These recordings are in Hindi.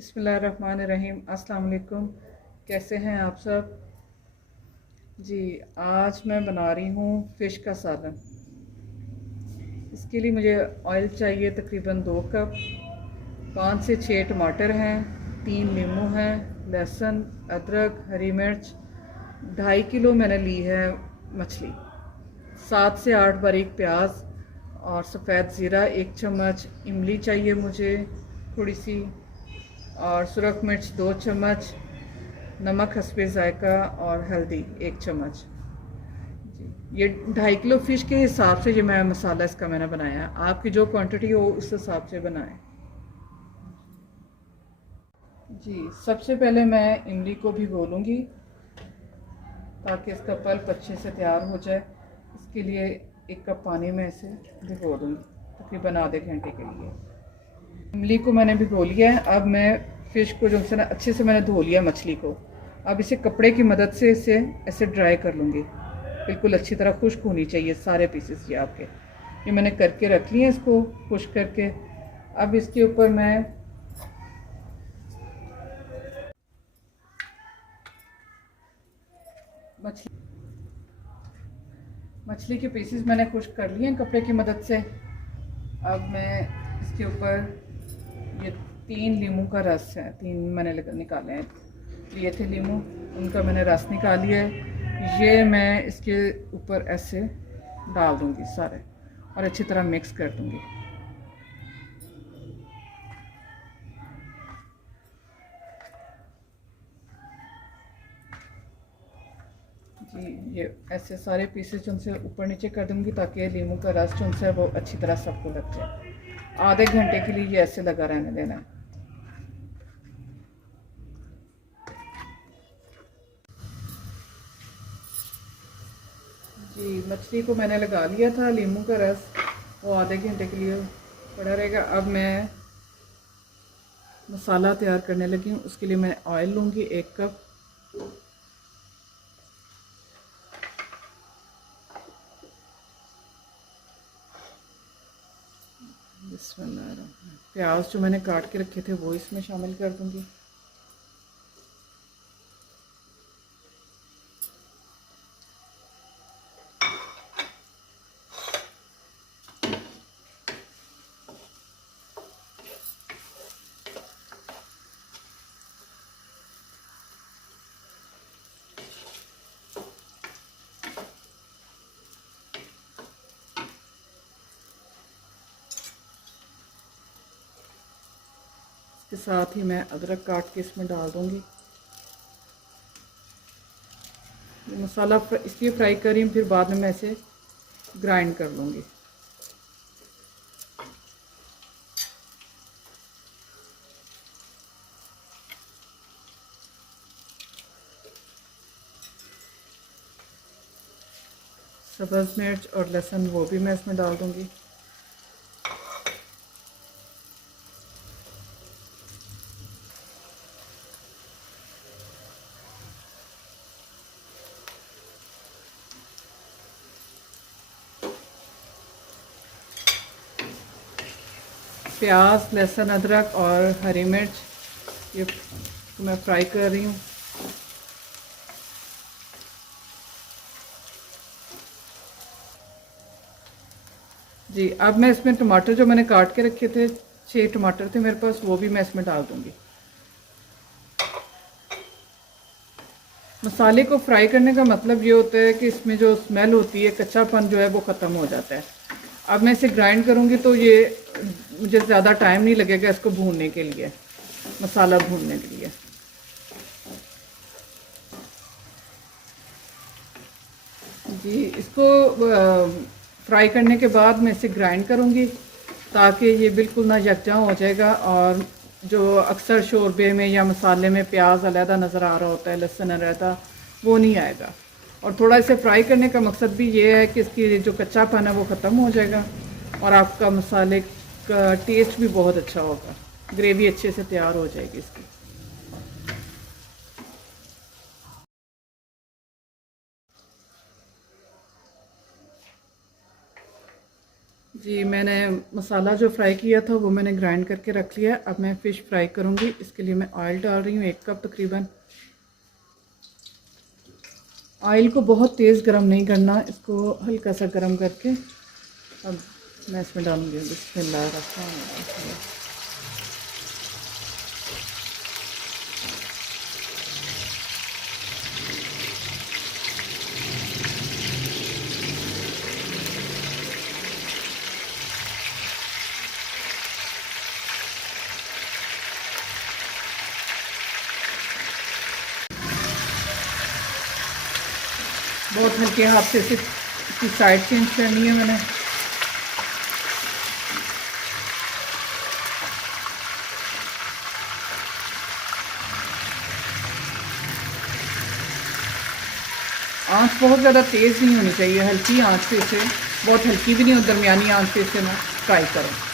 बिस्मिल्लाहिर्रहमानिर्रहीम। अस्सलाम वालेकुम। कैसे हैं आप सब जी। आज मैं बना रही हूँ फ़िश का सालन। इसके लिए मुझे ऑयल चाहिए तकरीबन 2 कप, 5 से 6 टमाटर हैं, 3 नींबू हैं, लहसुन, अदरक, हरी मिर्च, 2.5 किलो मैंने ली है मछली, 7 से 8 बारीक प्याज और सफ़ेद ज़ीरा 1 चम्मच, इमली चाहिए मुझे थोड़ी सी, और सुरख मिर्च 2 चम्मच, नमक हस्बे ज़ायका और हल्दी 1 चम्मच जी। ये 2.5 किलो फ़िश के हिसाब से ये मैं मसाला इसका मैंने बनाया है। आपकी जो क्वांटिटी हो उस हिसाब से बनाएं जी। सबसे पहले मैं इमली को भिगो लूँगी ताकि इसका पल्प अच्छे से तैयार हो जाए। इसके लिए 1 कप पानी में इसे भिगो दूँगी तकरीबन आधे घंटे के लिए। इमली को मैंने भिगो लिया है। अब मैं फ़िश को जो से ना अच्छे से मैंने धो लिया मछली को। अब इसे कपड़े की मदद से इसे ऐसे ड्राई कर लूँगी। बिल्कुल अच्छी तरह खुश्क होनी चाहिए सारे पीसेस ये आपके। ये मैंने करके रख लिए इसको खुश्क करके। अब इसके ऊपर मैं मछली के पीसेस मैंने खुश्क कर लिए हैं कपड़े की मदद से। अब मैं इसके ऊपर ये 3 नींबू का रस है, 3 मैंने निकाले हैं, लिए थे नींबू, उनका मैंने रस निकाल लिया है। ये मैं इसके ऊपर ऐसे डाल दूँगी सारे और अच्छी तरह मिक्स कर दूँगी जी। ये ऐसे सारे पीसेस जो उनसे ऊपर नीचे कर दूँगी ताकि नींबू का रस जो उनसे वो अच्छी तरह सबको लग जाए। आधे घंटे के लिए ये ऐसे लगा रहने देना है जी। मछली को मैंने लगा लिया था नींबू का रस, वो आधे घंटे के लिए पड़ा रहेगा। अब मैं मसाला तैयार करने लगी हूँ। उसके लिए मैं ऑयल लूँगी 1 कप, प्याज जो मैंने काट के रखे थे वो इसमें शामिल कर दूँगी। इसके साथ ही मैं अदरक काट के इसमें डाल दूँगी। मसाला इसलिए फ्राई कर रही हूँ, फिर बाद में मैं इसे ग्राइंड कर लूँगी। सब्ज़ मिर्च और लहसुन वो भी मैं इसमें डाल दूँगी। प्याज, लहसुन, अदरक और हरी मिर्च ये मैं फ्राई कर रही हूँ। जी। अब मैं इसमें टमाटर जो मैंने काट के रखे थे, 6 टमाटर थे मेरे पास, वो भी मैं इसमें डाल दूँगी। मसाले को फ्राई करने का मतलब ये होता है कि इसमें जो स्मेल होती है, कच्चापन जो है वो ख़त्म हो जाता है। अब मैं इसे ग्राइंड करूँगी तो ये मुझे ज़्यादा टाइम नहीं लगेगा इसको भूनने के लिए, मसाला भूनने के लिए। जी। इसको फ्राई करने के बाद मैं इसे ग्राइंड करूँगी ताकि ये बिल्कुल ना यकजा हो जाएगा, और जो अक्सर शोरबे में या मसाले में प्याज अलहदा नज़र आ रहा होता है, लहसुन अलहदा, वो नहीं आएगा। और थोड़ा इसे फ्राई करने का मकसद भी ये है कि इसकी जो कच्चापन है वो ख़त्म हो जाएगा और आपका मसाले का टेस्ट भी बहुत अच्छा होगा, ग्रेवी अच्छे से तैयार हो जाएगी इसकी। जी मैंने मसाला जो फ्राई किया था वो मैंने ग्राइंड करके रख लिया है। अब मैं फ़िश फ्राई करूँगी। इसके लिए मैं ऑयल डाल रही हूँ 1 कप तकरीबन। ऑयल को बहुत तेज़ गरम नहीं करना, इसको हल्का सा गरम करके अब मैं इसमें डालूँगी बिस्मिल्लाहिर्रहमानिर्रहीम। बहुत हल्के हाथ से इसकी साइड चेंज करनी है मैंने। आंच बहुत ज़्यादा तेज़ नहीं होनी चाहिए, हल्की आंच पे इसे, बहुत हल्की भी नहीं और दरमियानी आंच पे इसे मैं फ्राई करूँ।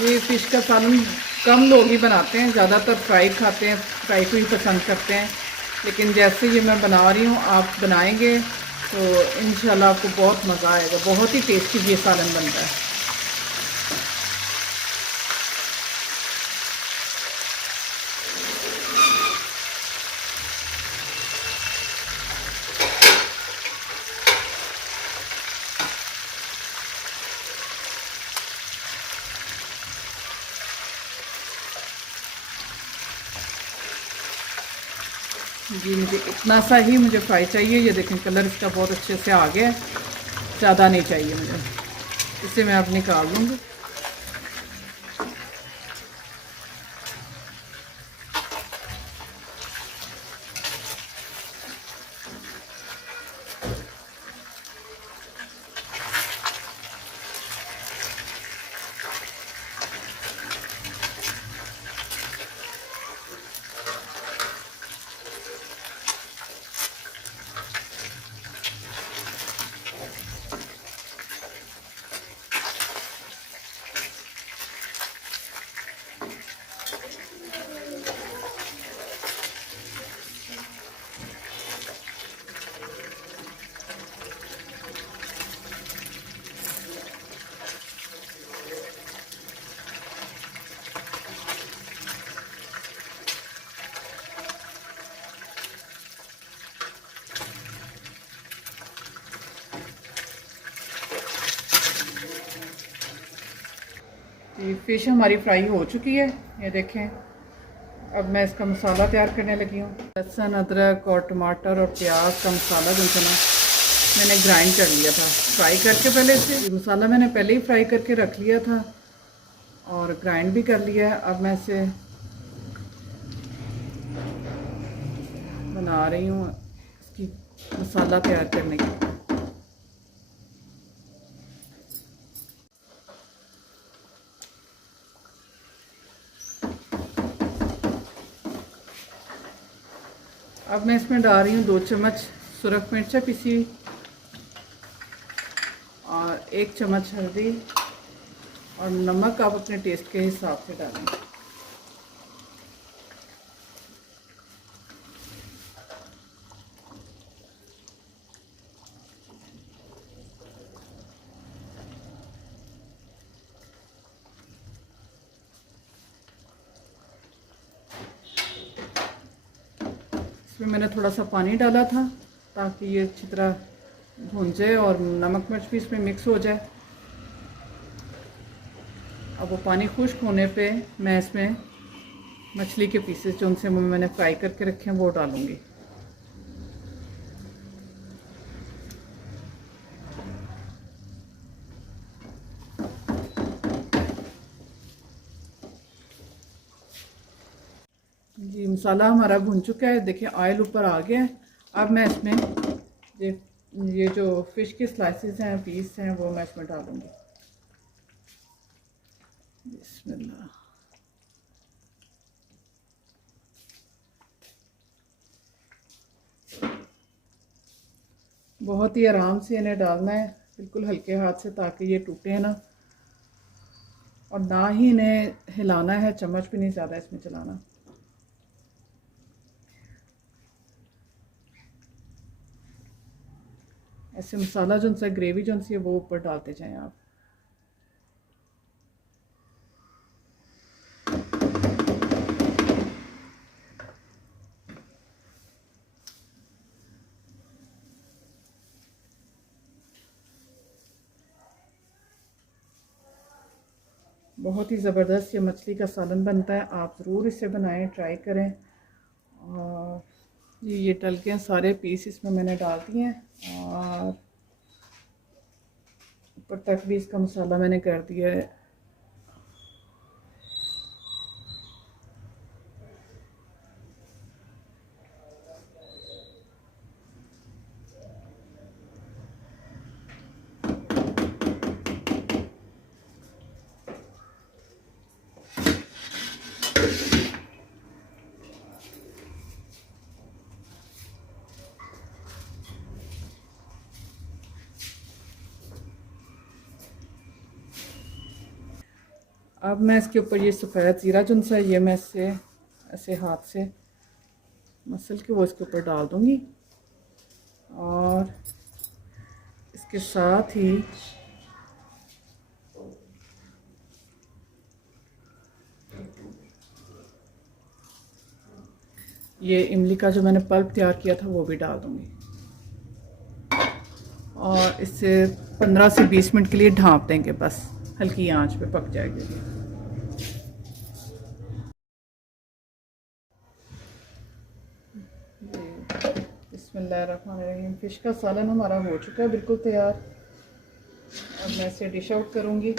ये फ़िश का सालन कम लोग ही बनाते हैं, ज़्यादातर फ्राई खाते हैं, फ्राई को ही पसंद करते हैं। लेकिन जैसे ये मैं बना रही हूँ आप बनाएंगे तो इंशाल्लाह आपको बहुत मज़ा आएगा। बहुत ही टेस्टी ये सालन बनता है। जी मुझे इतना सा ही मुझे फ्राई चाहिए। ये देखें कलर इसका बहुत अच्छे से आ गया है, ज़्यादा नहीं चाहिए मुझे। इसे मैं अब निकाल लूँगी। ये फ़िश हमारी फ्राई हो चुकी है, ये देखें। अब मैं इसका मसाला तैयार करने लगी हूँ। लहसुन, अदरक और टमाटर और प्याज का मसाला जो है ना मैंने ग्राइंड कर लिया था फ्राई करके पहले से। ये मसाला मैंने पहले ही फ्राई करके रख लिया था और ग्राइंड भी कर लिया है। अब मैं इसे बना रही हूँ इसकी मसाला तैयार करने की। अब मैं इसमें डाल रही हूँ 2 चम्मच सुरख मिर्चा पीसी हुई और 1 चम्मच हल्दी और नमक आप अपने टेस्ट के हिसाब से डालें। इसमें मैंने थोड़ा सा पानी डाला था ताकि ये अच्छी तरह भुन जाए और नमक मिर्च भी इसमें मिक्स हो जाए। अब वो पानी खुश्क होने पे मैं इसमें मछली के पीसेस जो उनसे मैंने फ्राई करके रखे हैं वो डालूँगी। जी मसाला हमारा भुन चुका है, देखिए ऑयल ऊपर आ गया है। अब मैं इसमें ये ये जो फ़िश के स्लाइसेस हैं, पीस हैं, वो मैं इसमें डालूँगी। बिस्मिल्लाह। बहुत ही आराम से इन्हें डालना है, बिल्कुल हल्के हाथ से, ताकि ये टूटे ना, और ना ही इन्हें हिलाना है, चम्मच भी नहीं ज़्यादा इसमें चलाना। ऐसे मसाला जो सा ग्रेवी जो सी है वो ऊपर डालते जाएं आप। बहुत ही ज़बरदस्त ये मछली का सालन बनता है, आप ज़रूर इसे बनाएं, ट्राई करें। और ये तल के सारे पीस इसमें मैंने डाल दिए हैं, और ऊपर तक भी इसका मसाला मैंने कर दिया है। अब मैं इसके ऊपर ये सफ़ेद ज़ीरा जो सा ये मैं इससे ऐसे हाथ से मसल के वो इसके ऊपर डाल दूँगी, और इसके साथ ही ये इमली का जो मैंने पल्प तैयार किया था वो भी डाल दूँगी, और इससे 15 से 20 मिनट के लिए ढाँप देंगे, बस हल्की आंच पे पक जाएगी। बिस्मिल्लाहिर्रहमानिर्रहीम। फ़िश का सालन हमारा हो चुका है बिल्कुल तैयार। अब मैं इसे डिश आउट करूँगी।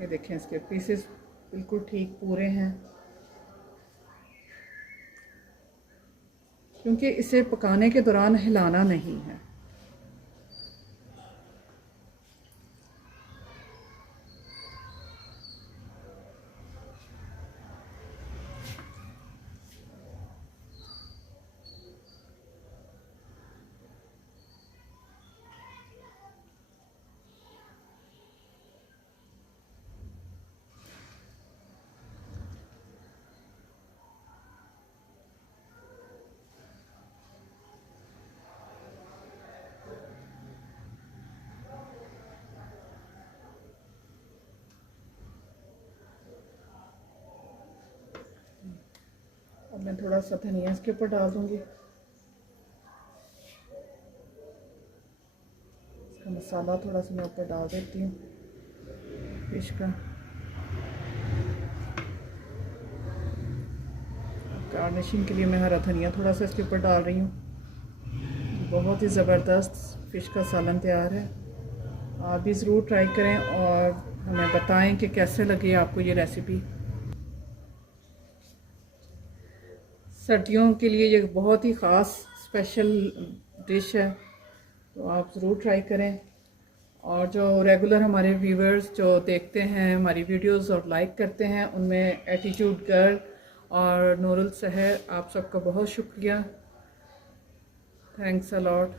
ये देखें, इसके पीसेस बिल्कुल ठीक पूरे हैं, क्योंकि इसे पकाने के दौरान हिलाना नहीं है। अब मैं थोड़ा सा धनिया इसके ऊपर डाल दूँगी। इसका मसाला थोड़ा सा मैं ऊपर डाल देती हूँ फिश का। गार्निशिंग के लिए मैं हरा धनिया थोड़ा सा इसके ऊपर डाल रही हूँ। बहुत ही ज़बरदस्त फ़िश का सालन तैयार है, आप भी ज़रूर ट्राई करें और हमें बताएं कि कैसे लगे आपको ये रेसिपी। सर्दियों के लिए ये बहुत ही ख़ास स्पेशल डिश है, तो आप ज़रूर ट्राई करें। और जो रेगुलर हमारे व्यूवर्स जो देखते हैं हमारी वीडियोस और लाइक करते हैं, उनमें एटीट्यूड गर्ल और नूरुल सहर, आप सबका बहुत शुक्रिया। Thanks a lot.